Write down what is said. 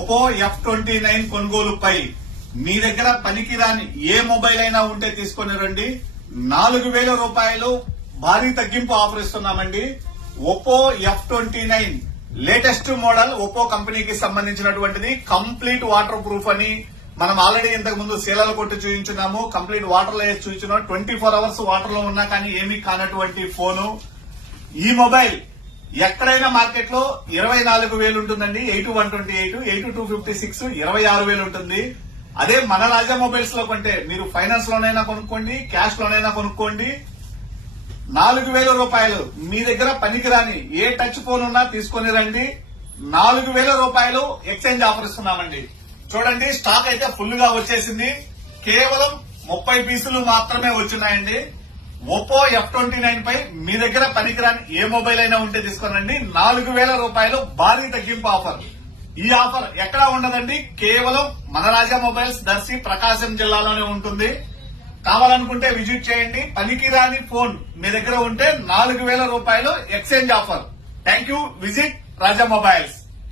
Oppo F29 కొనుగోలుపై మీ దగ్గర పనికిరాని ఏ మొబైల్ అయినా ఉంటే తీసుకొని రండి. 4,000 రూపాయలు భారీ తగ్గింపు ఆఫర్ ఇస్తున్నామండి. Oppo F29 latest model Oppo కంపెనీకి సంబంధించినటువంటిది. కంప్లీట్ వాటర్ ప్రూఫ్ అని మనం ఆల్రెడీ ఇంతకు ముందు శీలాలు కొట్టి చూపించున్నాము. కంప్లీట్ వాటర్ లో వేసి చూపించున్నాం. 24 అవర్స్ వాటర్ లో ఉన్నా కానీ ఏమీ కానటువంటి ఫోను. ఈ మొబైల్ ఎక్కడైనా మార్కెట్ లో 24,000 ఉంటుందండి. 8128, 8256, 26,000 ఉంటుంది. అదే మన రాజా మొబైల్స్ లో కొంటే మీరు ఫైనాన్స్ లోనైనా కొనుక్కోండి, క్యాష్ లోనైనా కొనుక్కోండి. 4,000 రూపాయలు మీ దగ్గర పనికిరాని ఏ టచ్ ఫోన్ ఉన్నా తీసుకొని రండి. 4,000 రూపాయలు ఎక్స్చేంజ్ ఆఫర్ ఇస్తున్నామండి. చూడండి, స్టాక్ అయితే ఫుల్ గా వచ్చేసింది. కేవలం 30 పీసులు మాత్రమే వచ్చినాయండి. ఒప్పో F29 పై మీ దగ్గర పనికిరాని ఏ మొబైల్ అయినా ఉంటే తీసుకోనండి. 4,000 రూపాయలు భారీ తగ్గింపు ఆఫర్. ఈ ఆఫర్ ఎక్కడా ఉండదండి. కేవలం మన రాజా మొబైల్స్ దర్శి ప్రకాశం జిల్లాలోనే ఉంటుంది. కావాలనుకుంటే విజిట్ చేయండి. పనికిరాని ఫోన్ మీ దగ్గర ఉంటే 4,000 రూపాయలు exchange offer. Thank you. Visit Raja mobiles.